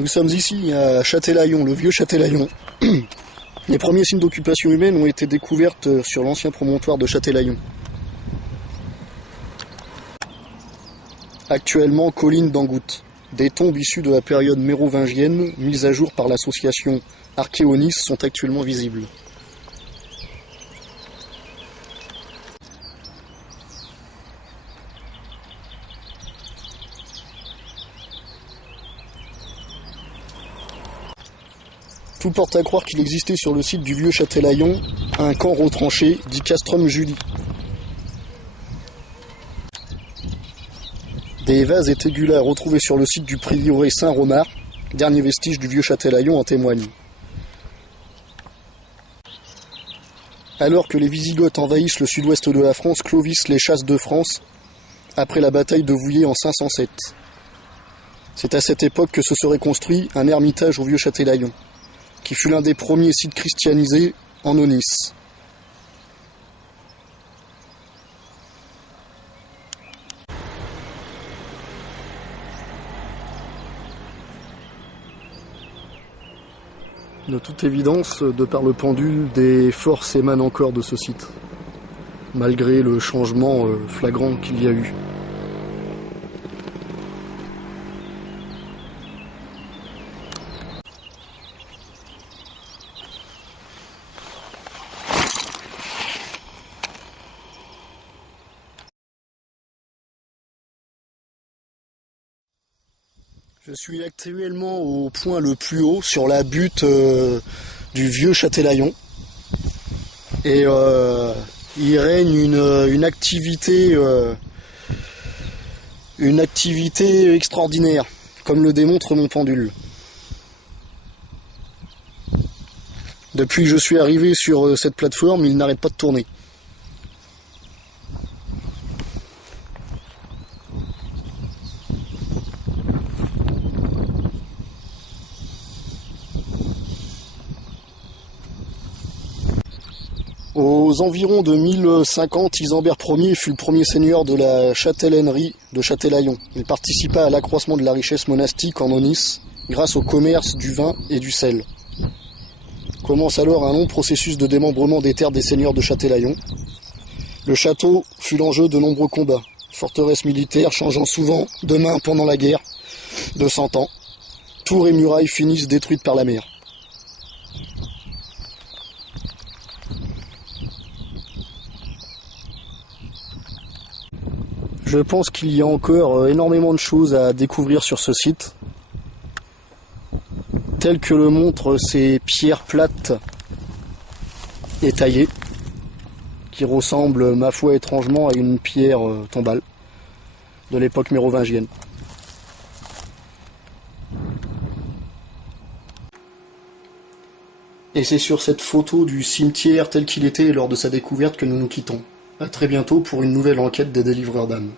Nous sommes ici à Châtelaillon, le vieux Châtelaillon. Les premiers signes d'occupation humaine ont été découverts sur l'ancien promontoire de Châtelaillon. Actuellement, colline d'Angout. Des tombes issues de la période mérovingienne, mises à jour par l'association Archéonis, sont actuellement visibles. Tout porte à croire qu'il existait sur le site du vieux Châtelaillon un camp retranché dit Castrum Julie. Des vases et tégulars retrouvés sur le site du prieuré Saint-Romard, dernier vestige du vieux Châtelaillon, en témoignent. Alors que les Wisigoths envahissent le sud-ouest de la France, Clovis les chasse de France après la bataille de Vouillers en 507. C'est à cette époque que se serait construit un ermitage au vieux Châtelaillon, qui fut l'un des premiers sites christianisés en Aunis. De toute évidence, de par le pendule, des forces émanent encore de ce site, malgré le changement flagrant qu'il y a eu. Je suis actuellement au point le plus haut, sur la butte du vieux Châtelaillon. Et il règne une activité extraordinaire, comme le démontre mon pendule. Depuis que je suis arrivé sur cette plateforme, il n'arrête pas de tourner. Aux environs de 1050, Isambert Ier fut le premier seigneur de la châtellenie de Châtelaillon. Il participa à l'accroissement de la richesse monastique en Aunis grâce au commerce du vin et du sel. Commence alors un long processus de démembrement des terres des seigneurs de Châtelaillon. Le château fut l'enjeu de nombreux combats, forteresse militaire changeant souvent de main pendant la guerre de 100 ans. Tours et murailles finissent détruites par la mer. Je pense qu'il y a encore énormément de choses à découvrir sur ce site, telles que le montrent ces pierres plates et taillées, qui ressemblent, ma foi, étrangement à une pierre tombale de l'époque mérovingienne. Et c'est sur cette photo du cimetière tel qu'il était lors de sa découverte que nous nous quittons. A très bientôt pour une nouvelle enquête des délivreurs d'âmes.